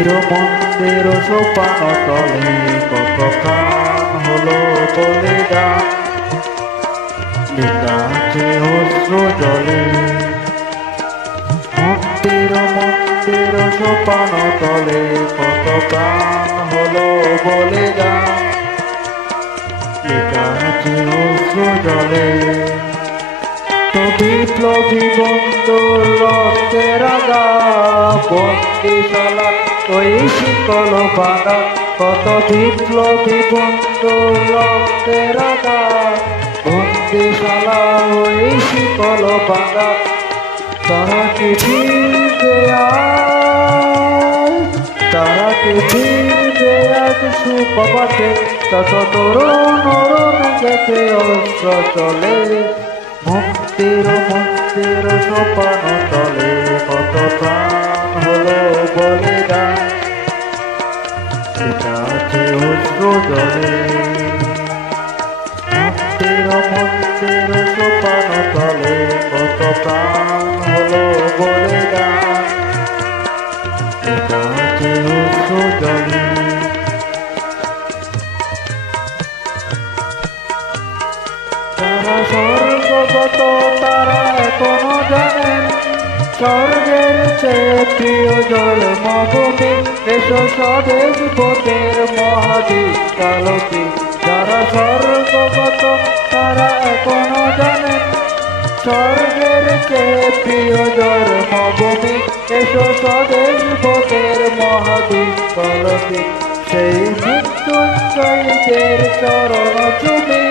মন্দির সোপান তলে কত প্রাণ হলো বলিদান, লেখা আছে অশ্রু জলে। মন্দির সোপান তলে কত প্রাণ হলো বলিদান, লেখা আছে অশ্রু জলে। তো বিপ্লবী বন্ধুর রক্তের আগা, বন্দিশালা ওই শিকল বাঁধা। কত বিপ্লবী বন্ধুর রক্তের আগা, বন্দিশালা ওই শিকল বাঁধা। তারা কি ফিরবে আজ, তারা কি ফিরবে আজ সুপ্রভাতে। তত তরুণ গেছে অস্ত্র চলে, মন্দির সোপান তলে কত প্রাণ হলো বলিদান, লেখা আছে অশ্রু জলে। মন্দির সোপান তলে কত প্রাণ হলো বলিদান, লেখা আছে অশ্রু জলে। তারা স্বর্গগত, তারা এখনো জানেন স্বর্গের চেয়ে প্রিয় জন্মভূমি। এসো স্বদেশ বোধের মহাদ্বীপ কালকি। যারা স্বর্গগত তারা এখনো জানেন স্বর্গের চেয়ে প্রিয় জন্মভূমি। এসো স্বদেশ বোধের মহাদ্বীপ কালকি। সেই মৃত্যুঞ্জয়ীদের চরণ চুমি,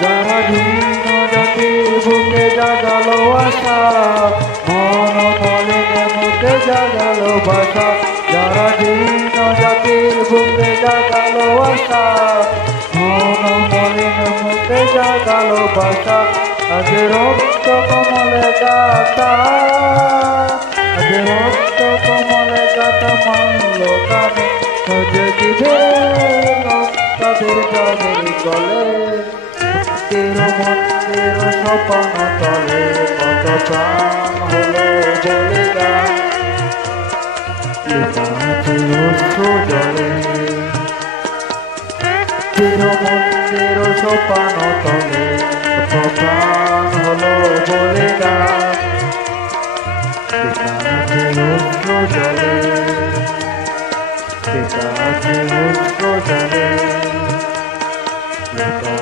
যারা ভিন্ন জাতির বুকে জাগালো আশা, মন মলিনে মুখে জাগালো ভাষা। যারা ভিন্ন জাতির বুকে জাগালো আশা, মন মলিনে মুখে জাগালো ভাষা। আজ রক্ত কমলে গাথা, আজ রক্ত কমলে গাথা মানল কানে। খোঁজে দিবে তাদের যাদের গলে, মন্দির সোপান তলে কত প্রাণ হলো বলিদান, লেখা আছে অশ্রু জলে। মন্দির সোপান তলে কত প্রাণ হলো বলিদান, লেখা আছে অশ্রু জলে, লেখা আছে অশ্রু জলে, লেখা